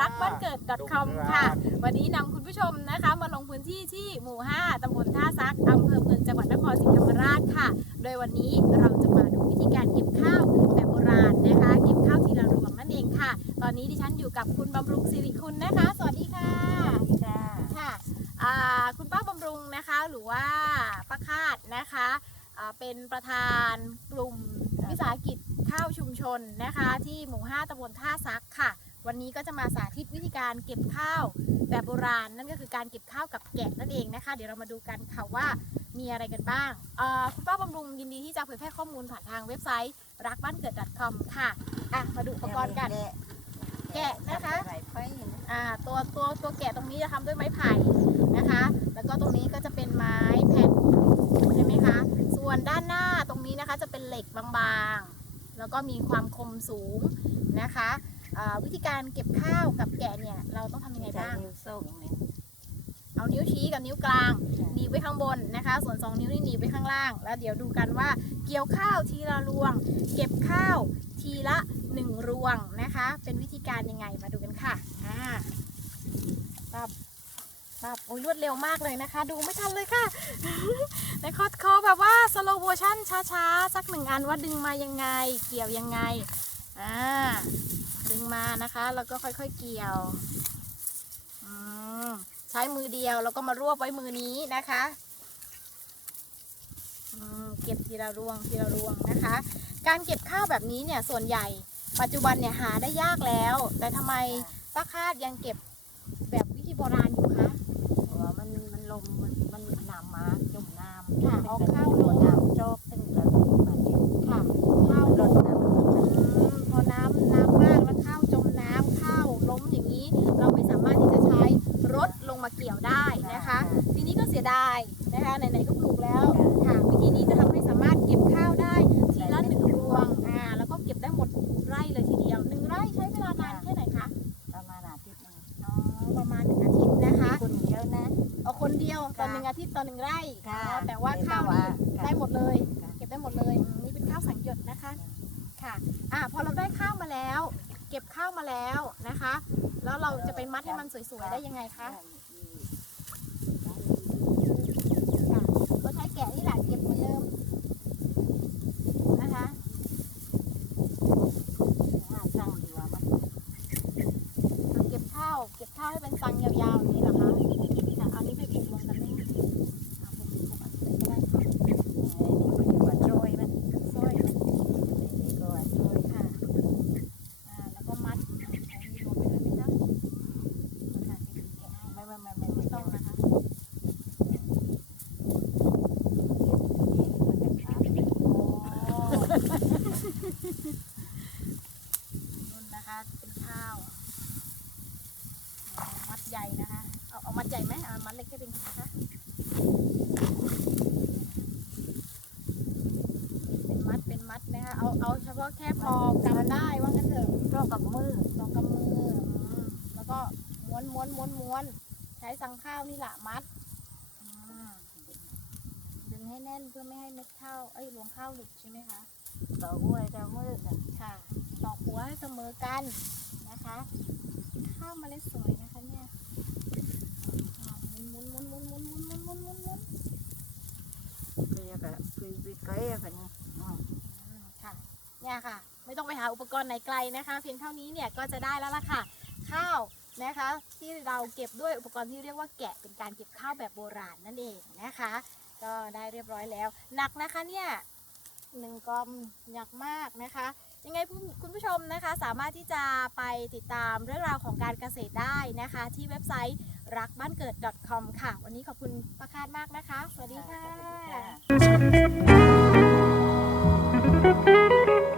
บ้านเกิด .com ค่ะ วันนี้นำคุณผู้ชมนะคะ มาลงพื้นที่ที่หมู่ 5ตำบลท่าซักอำเภอเมืองจังหวัดนครศรีธรรมราชค่ะ โดยวันนี้เราจะมาดูวิธีการเก็บข้าวแบบโบราณนะคะเก็บข้าวทีละรวงนั่นเองค่ะ ตอนนี้ดิฉันอยู่กับคุณบำรุงสิริคุณนะคะ สวัสดีค่ะจ้าค่ะอ่าคุณป้าบำรุงนะคะ หรือว่าป้าคาดนะคะอ่าเป็นประธานกลุ่มวิสาหกิจข้าวชุมชนนะคะ ที่หมู่ 5ตำบลท่าซักค่ะ วันนี้ก็จะมาสาธิตวิธีการเก็บข้าวแบบโบราณ นั่นก็คือการเก็บข้าวกับแกะนั่นเองนะคะ เดี๋ยวเรามาดูกันค่ะว่ามีอะไรกันบ้างอ่าคุณป้าบำรุงยินดีที่จะเผยแพร่ข้อมูลผ่านทางเว็บไซต์รักบ้านเกิด .com ค่ะอะ มาดูอุปกรณ์กัน แกะนะคะไหลไฟอ่าตัวตัวตัวแกะตรงนี้จะทำด้วยไม้ไผ่นะคะ แล้วก็ตรงนี้ก็จะเป็นไม้แผ่นใช่ไหมคะ ส่วนด้านหน้าตรงนี้นะคะจะเป็นเหล็กบางๆ แล้วก็มีความคมสูงนะคะอ่า วิธีการเก็บข้าวกับแกะเนี่ยเราต้องทำยังไงใช้บ้าง นิ้วส่งเนี่ยเอานิ้วชี้กับนิ้วกลางหนีบไว้ข้างบนนะคะ ส่วน2นิ้วนี่หนีบไว้ข้างล่าง แล้วเดี๋ยวดูกันว่าเกี่ยวข้าวทีละรวง เก็บข้าวทีละหนึ่งรวงนะคะ เป็นวิธีการยังไงมาดูกันค่ะอ่าปั๊บปั๊บโอ้ยรวดเร็วมากเลยนะคะ ดูไม่ทันเลยค่ะ ในคอดคอแบบว่าสโลโมชั่นช้าๆ สักหนึ่งอันว่าดึงมายังไง เกี่ยวยังไง อ่าดึงมานะคะ แล้วก็ค่อยๆเกี่ยวอืมใช้มือเดียวแล้วก็มารวบไว้มือนี้นะคะอืมเก็บทีละรวงทีละรวงนะคะ การเก็บข้าวแบบนี้เนี่ยส่วนใหญ่ ปัจจุบันเนี่ยหาได้ยากแล้ว แต่ทำไมป้าคาดยังเก็บแบบวิธีโบราณอยู่คะเพราะว่ามันมันลมมันมันน้ำมาจุ่มน้ำค่ะเอาข้าวล หัว ง น้ำโจกตึงแล้วมาเก็บ ค่ะข้าว ล ล ด ง น้ำ อืมพอน้ำน้ำมากแล้วข้าวจมน้ำข้าวล้มอย่างนี้ เราไม่สามารถที่จะใช้รถลงมาเกี่ยวได้นะคะ ทีนี้ก็เสียดายนะคะไหนๆก็ปลูกแล้วค่ะวิธีนี้จะทำให้สามารถเก็บข้าวได้ทีละหนึ่งรวงอ่าแล้วก็เก็บได้หมดไร่เลยทีเดียวหนึ่งไร่ใช้เวลานานแค่ไหนคะประมาณอาทิตย์หนึงอ๋อประมาณหนึ่งอาทิตย์นะคะคนเยอะนะเอาคนเดียวตอนค่ะหนึ่งอาทิตย์ต่อหนึ่งไร่ค่ะอ๋อแต่ว่าข้าวแต่ว่านี่ได้หมดเลย เก็บได้หมดเลยอืมนี่เป็นข้าวสังหยดนะคะค่ะอ่าพอเราได้ข้าวมาแล้ว เก็บข้าวมาแล้วนะคะ แล้วเราจะไปมัดให้มันสวยๆได้ยังไงคะก็ใช้แกะนี่แหละเก็บเหมือนเดิมนะคะ หาช่างดีกว่ามัน เก็บข้าว เก็บข้าวให้เป็นตังยาวๆอย่างนี้เหรอคะค่ะเอานี้ไปผูกลงกันนี่เอาผูกผูกอันนี้ก็ได้ค่ะ เออนี่ก็อยู่ว่าโจยมัน สร้อยมัน นี่ก็ว่าโจย ค่ะอ่าแล้วก็มัดใช้นี่รวมไปด้วยไหมคะค่ะเดี๋ยวแกะให้ ไม่ไม่ไม่ไม่ ไม่ ไม่ ต้ ต้ อ อง ง นะ นะคะ คะมันจะขาด โอ้นุ่นนะคะ เป็นข้าวเอามัดใหญ่นะคะ เอาเอามัดใหญ่ไหมเอามัดเล็กแค่เป็นนะคะเป็นมัดเป็นมัดนะคะเอาเอาเฉพาะแค่พอกำได้ว่างั้นเถอะโรคกับมือสองกำมืออืมแล้วก็ม้วนม้วนม้วนม้วนใช้สังข้าวนี่แหละมัดอืมดึงให้แน่นเพื่อไม่ให้เม็ดข้าวเอ้ยรวงข้าวหลุดใช่ไหมคะต่อห้วยต่อมือกันค่ะตอกหัวให้เสมอกันนะคะ ข้าวเมล็ดสวยนะ คือวิกฤตแบบนี้ค่ะเนี่ยค่ะ ไม่ต้องไปหาอุปกรณ์ไหนไกลนะคะ เพียงเท่านี้เนี่ยก็จะได้แล้วล่ะค่ะ ข้าวนะคะที่เราเก็บด้วยอุปกรณ์ที่เรียกว่าแกะเป็นการเก็บข้าวแบบโบราณนั่นเองนะคะ ก็ได้เรียบร้อยแล้วหนักนะคะเนี่ย หนึ่งกรัมหนักมากนะคะ ยังไงคุณผู้ชมนะคะสามารถที่จะไปติดตามเรื่องราวของการเกษตรได้นะคะ ที่เว็บไซต์รักบ้านเกิด .com ค่ะ วันนี้ขอบคุณประคาดมากนะคะ สวัสดีค่ะสวัสดีค่ะ